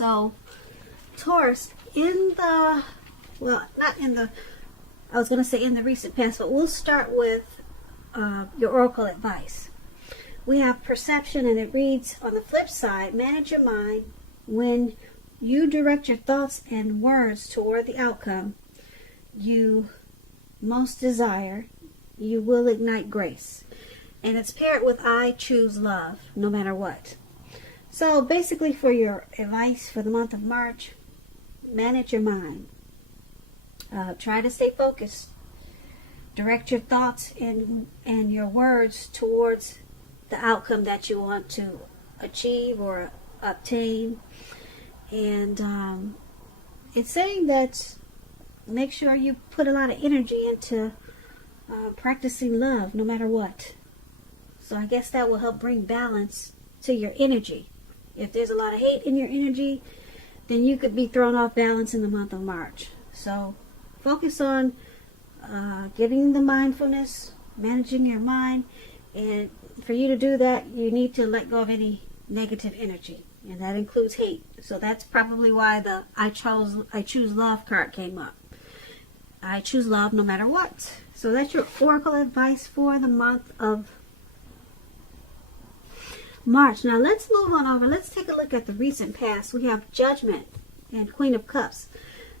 So, Taurus, in the, well, not in the, I was going to say in the recent past, but we'll start with your oracle advice. We have perception, and it reads, on the flip side, manage your mind. When you direct your thoughts and words toward the outcome you most desire, you will ignite grace. And it's paired with I choose love, no matter what. So basically, for your advice for the month of March, manage your mind. Try to stay focused. Direct your thoughts and your words towards the outcome that you want to achieve or obtain. And it's saying that make sure you put a lot of energy into practicing love, no matter what. So I guess that will help bring balance to your energy. If there's a lot of hate in your energy, then you could be thrown off balance in the month of March. So focus on getting the mindfulness, managing your mind. And for you to do that, you need to let go of any negative energy. And that includes hate. So that's probably why the I choose love card came up. I choose love no matter what. So that's your oracle advice for the month of March. Now let's move on over. Let's take a look at the recent past. We have Judgment and Queen of Cups.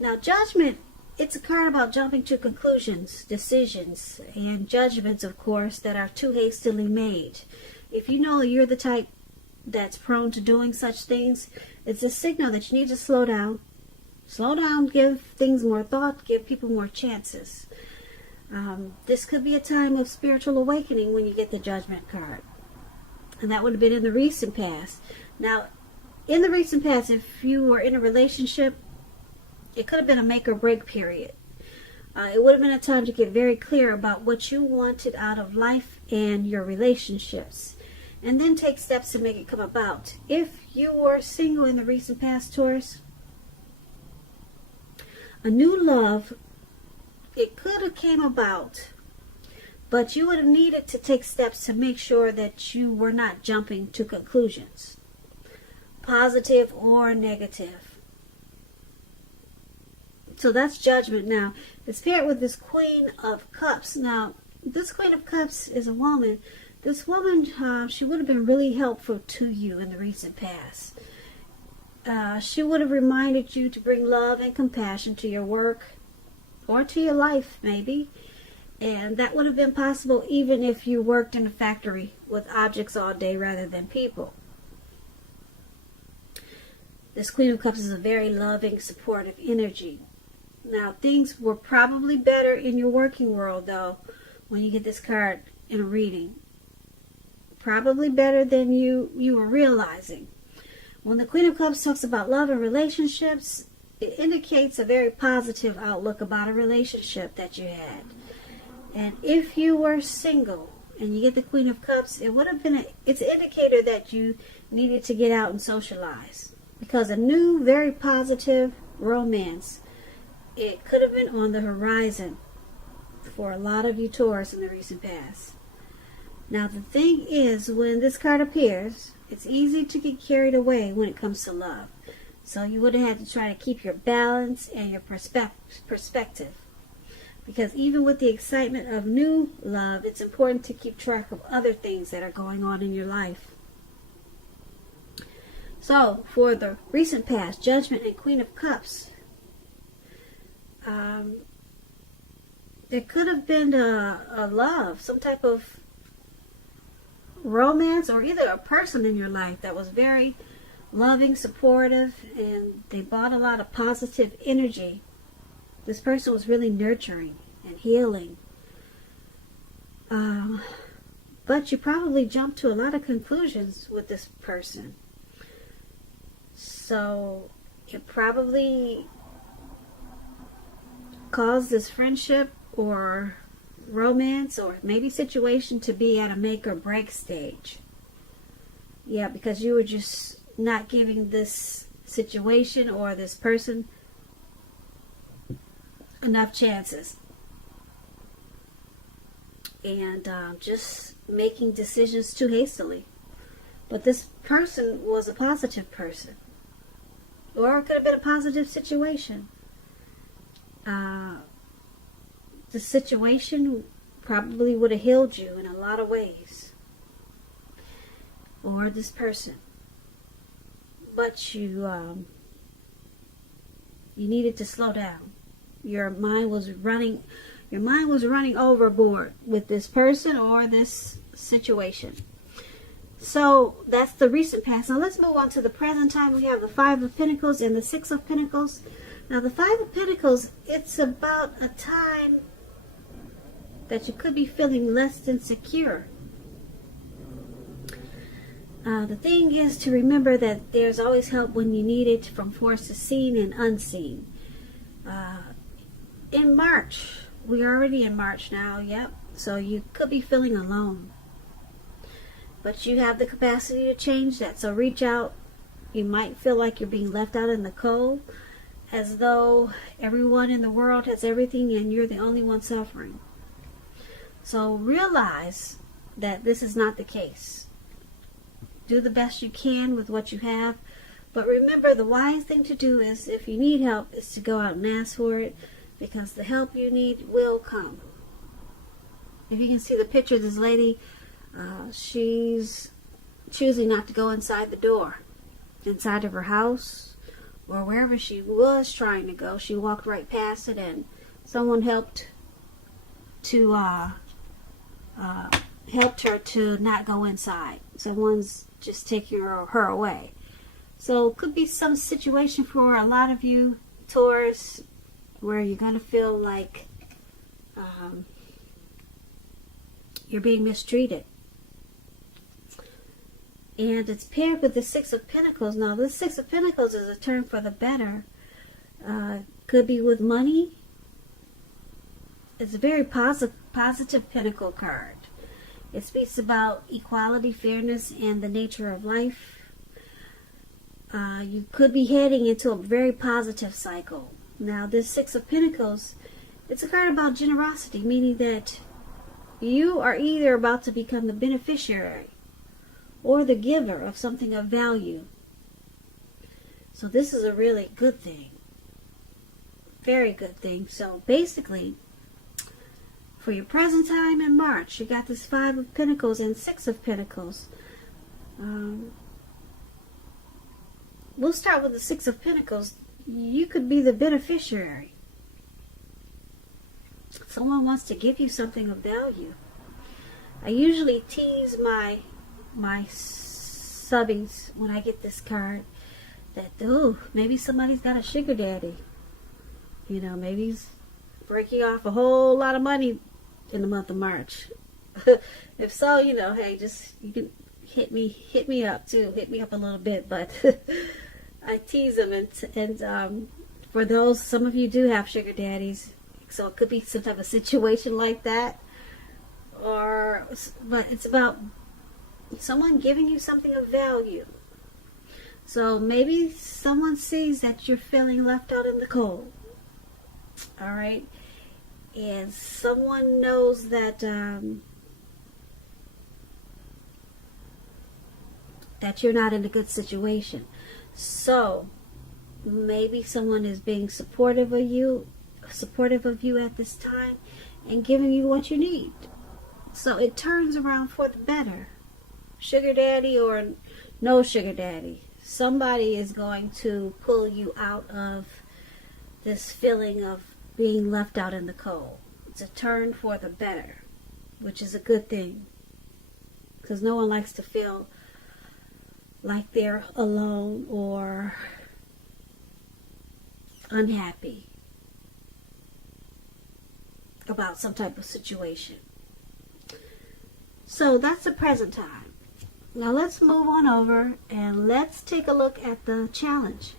Now Judgment, it's a card about jumping to conclusions, decisions, and judgments, of course, that are too hastily made. If you know you're the type that's prone to doing such things, it's a signal that you need to slow down. Slow down, give things more thought, give people more chances. This could be a time of spiritual awakening when you get the Judgment card. And that would have been in the recent past. Now, in the recent past, if you were in a relationship, it could have been a make or break period. It would have been a time to get very clear about what you wanted out of life and your relationships. And then take steps to make it come about. If you were single in the recent past, Taurus, a new love, it could have came about, but you would have needed to take steps to make sure that you were not jumping to conclusions, positive or negative. So that's Judgment. Now, it's paired with this Queen of Cups. Now, this Queen of Cups is a woman. This woman, she would have been really helpful to you in the recent past. She would have reminded you to bring love and compassion to your work or to your life, maybe. And that would have been possible even if you worked in a factory with objects all day rather than people. This Queen of Cups is a very loving, supportive energy. Now, things were probably better in your working world, though, when you get this card in a reading. Probably better than you were realizing. When the Queen of Cups talks about love and relationships, it indicates a very positive outlook about a relationship that you had. And if you were single and you get the Queen of Cups, it would have been it's an indicator that you needed to get out and socialize. Because a new, very positive romance, it could have been on the horizon for a lot of you Taurus in the recent past. Now the thing is, when this card appears, it's easy to get carried away when it comes to love. So you would have had to try to keep your balance and your perspective. Because even with the excitement of new love, it's important to keep track of other things that are going on in your life. So, for the recent past, Judgment and Queen of Cups, there could have been a love, some type of romance, or either a person in your life that was very loving, supportive, and they brought a lot of positive energy. This person was really nurturing and healing. But you probably jumped to a lot of conclusions with this person. So it probably caused this friendship or romance or maybe situation to be at a make or break stage. Yeah, because you were just not giving this situation or this person enough chances. And just making decisions too hastily. But this person was a positive person. Or it could have been a positive situation. The situation probably would have healed you in a lot of ways. Or this person. But you needed to slow down. Your mind was running overboard with this person or this situation. So that's the recent past. Now let's move on to the present time. We have the Five of Pentacles and the Six of Pentacles. Now the Five of Pentacles, it's about a time that you could be feeling less than secure. The thing is to remember that there's always help when you need it, from forces seen and unseen. In March, we're already in March now, yep. So you could be feeling alone. But you have the capacity to change that. So reach out. You might feel like you're being left out in the cold, as though everyone in the world has everything and you're the only one suffering. So realize that this is not the case. Do the best you can with what you have. But remember, the wise thing to do is, if you need help, is to go out and ask for it, because the help you need will come. If you can see the picture of this lady, she's choosing not to go inside the door, inside of her house, or wherever she was trying to go. She walked right past it, and someone helped her to not go inside. Someone's just taking her away. So it could be some situation for a lot of you, Taurus, where you're going to feel like you're being mistreated. And it's paired with the Six of Pentacles. Now, this Six of Pentacles is a turn for the better. Could be with money. It's a very positive Pentacle card. It speaks about equality, fairness, and the nature of life. You could be heading into a very positive cycle. Now, this Six of Pentacles, it's a card about generosity, meaning that you are either about to become the beneficiary or the giver of something of value. So this is a really good thing. Very good thing. So basically, for your present time in March, you got this Five of Pentacles and Six of Pentacles. We'll start with the Six of Pentacles. You could be the beneficiary. Someone wants to give you something of value. I usually tease my subbies when I get this card that, oh, maybe somebody's got a sugar daddy. You know, maybe he's breaking off a whole lot of money in the month of March. If so, you know, hey, just, you can hit me up too. Hit me up a little bit, but I tease them, and for those, some of you do have sugar daddies, so it could be some type of situation like that. But it's about someone giving you something of value. So maybe someone sees that you're feeling left out in the cold. All right, and someone knows that that you're not in a good situation. So maybe someone is being supportive of you at this time and giving you what you need. So it turns around for the better. Sugar daddy or no sugar daddy, somebody is going to pull you out of this feeling of being left out in the cold. It's a turn for the better, which is a good thing, because no one likes to feel like they're alone or unhappy about some type of situation. So that's the present time. Now let's move on over and let's take a look at the challenge.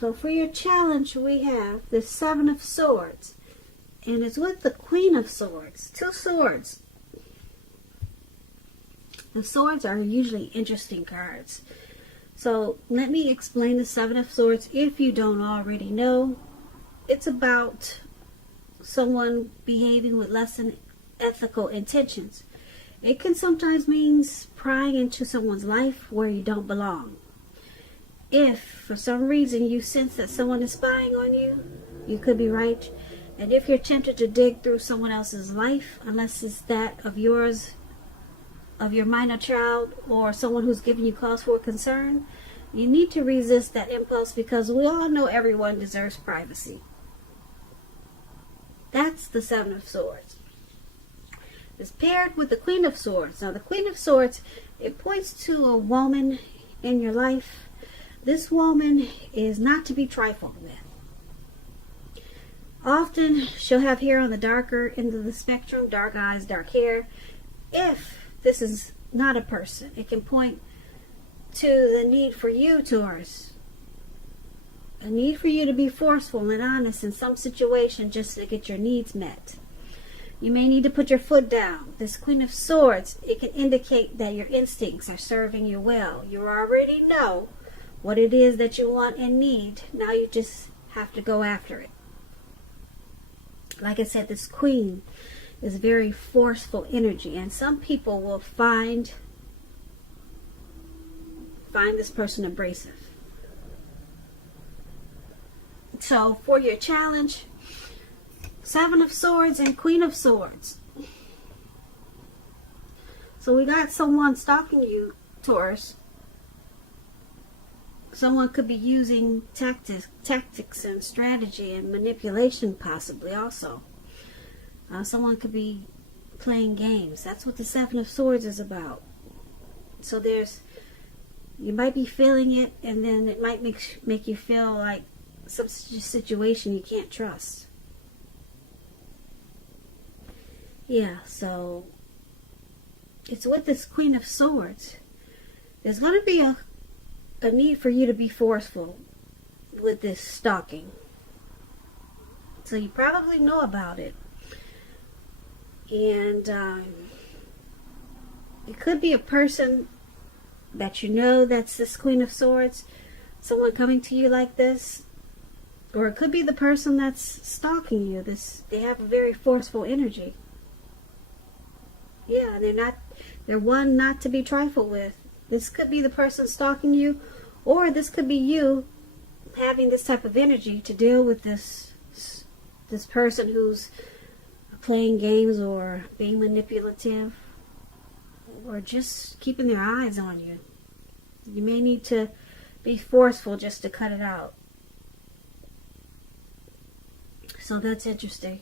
So for your challenge, we have the Seven of Swords, and it's with the Queen of Swords. Two swords. The swords are usually interesting cards. So let me explain the Seven of Swords if you don't already know. It's about someone behaving with less than ethical intentions. It can sometimes mean prying into someone's life where you don't belong. If for some reason you sense that someone is spying on you, you could be right. And if you're tempted to dig through someone else's life, unless it's that of yours, of your minor child, or someone who's giving you cause for concern, you need to resist that impulse, because we all know everyone deserves privacy. That's the Seven of Swords. It's paired with the Queen of Swords. Now the Queen of Swords, it points to a woman in your life. This woman is not to be trifled with. Often she'll have hair on the darker end of the spectrum, dark eyes, dark hair. If this is not a person, it can point to the need for you, Taurus. A need for you to be forceful and honest in some situation just to get your needs met. You may need to put your foot down. This Queen of Swords, it can indicate that your instincts are serving you well. You already know what it is that you want and need. Now you just have to go after it. Like I said, this Queen is very forceful energy, and some people will find this person abrasive. So for your challenge, Seven of Swords and Queen of Swords. So we got someone stalking you, Taurus. Someone could be using tactics and strategy and manipulation, possibly also. Someone could be playing games. That's what the Seven of Swords is about. So you might be feeling it, and then it might make you feel like some situation you can't trust. Yeah, so it's with this Queen of Swords. There's going to be a need for you to be forceful with this stalking. So you probably know about it. And it could be a person that you know that's this Queen of Swords. Someone coming to you like this. Or it could be the person that's stalking you. They have a very forceful energy. Yeah, they're one not to be trifled with. This could be the person stalking you, or this could be you having this type of energy to deal with this person who's playing games or being manipulative or just keeping their eyes on you. You may need to be forceful just to cut it out. So that's interesting.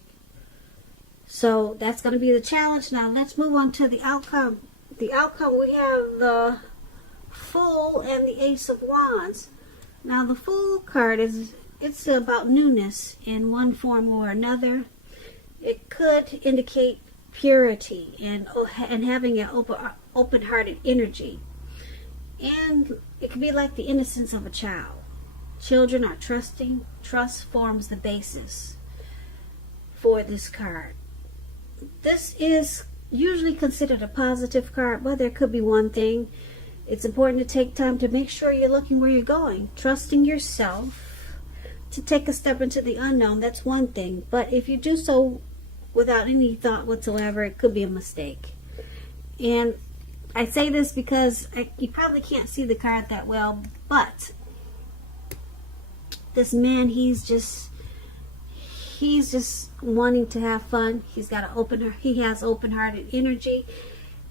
So that's going to be the challenge. Now let's move on to the outcome. The outcome, we have the Fool and the Ace of Wands. Now the Fool card it's about newness in one form or another. It could indicate purity and having an open-hearted energy. And it could be like the innocence of a child. Children are trusting. Trust forms the basis for this card. This is usually considered a positive card, but there could be one thing. It's important to take time to make sure you're looking where you're going. Trusting yourself to take a step into the unknown, that's one thing. But if you do so without any thought whatsoever, it could be a mistake. And I say this because you probably can't see the card that well, but this man, he's just wanting to have fun. He has open-hearted energy,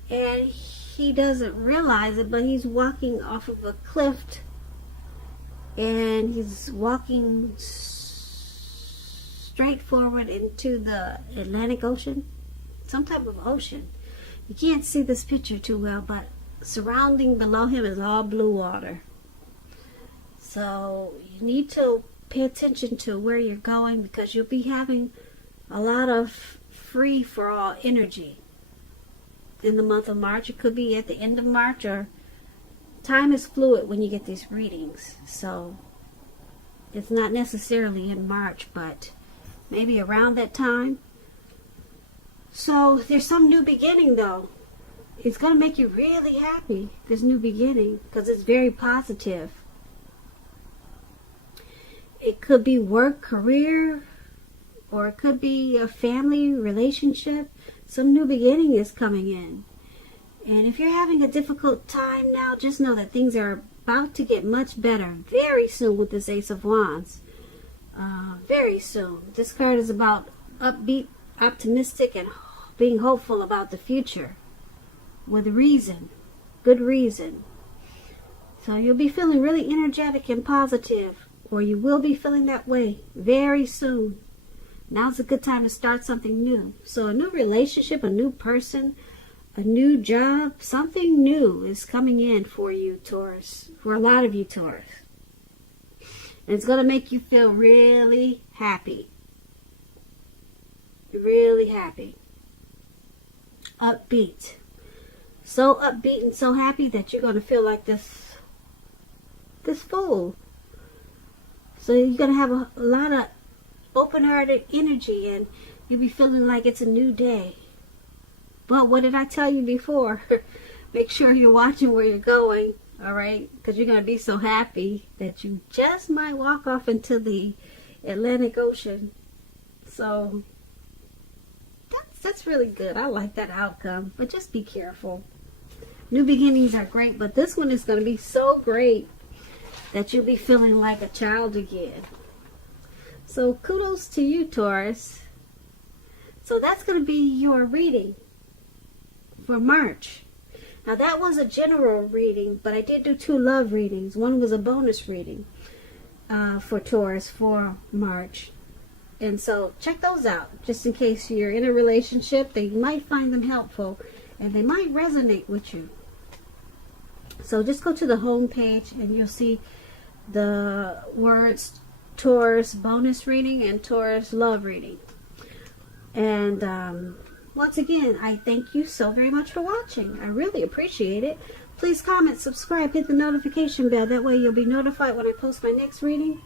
and he doesn't realize it, but he's walking off of a cliff, and he's walking straight forward into the Atlantic Ocean, some type of ocean. You can't see this picture too well, but surrounding below him is all blue water. So you need to pay attention to where you're going, because you'll be having a lot of free-for-all energy in the month of March. It could be at the end of March, or time is fluid when you get these readings. So it's not necessarily in March, but maybe around that time. So there's some new beginning, though. It's going to make you really happy, this new beginning, because it's very positive. It could be work, career, or it could be a family relationship. Some new beginning is coming in. And if you're having a difficult time now, just know that things are about to get much better very soon with this Ace of Wands. Very soon. This card is about upbeat, optimistic, and being hopeful about the future with reason, good reason. So you'll be feeling really energetic and positive, or you will be feeling that way very soon. Now's a good time to start something new. So a new relationship, a new person, a new job, something new is coming in for you, Taurus, for a lot of you, Taurus. And it's going to make you feel really happy. Really happy. Upbeat. So upbeat and so happy that you're going to feel like this fool. So you're going to have a lot of open-hearted energy, and you'll be feeling like it's a new day. But what did I tell you before? Make sure you're watching where you're going, all right? Because you're going to be so happy that you just might walk off into the Atlantic Ocean. So that's really good. I like that outcome. But just be careful. New beginnings are great, but this one is going to be so great that you'll be feeling like a child again. So kudos to you, Taurus. So that's going to be your reading for March. Now that was a general reading, but I did do 2 love readings. One was a bonus reading for Taurus for March. And so check those out, just in case you're in a relationship. They might find them helpful, and they might resonate with you. So just go to the home page, and you'll see the words Taurus bonus reading and Taurus love reading. And once again, I thank you so very much for watching. I really appreciate it. Please comment, subscribe, hit the notification bell. That way you'll be notified when I post my next reading.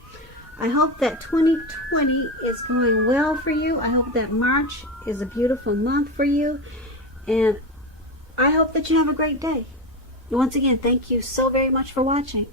I hope that 2020 is going well for you. I hope that March is a beautiful month for you. And I hope that you have a great day. Once again, thank you so very much for watching.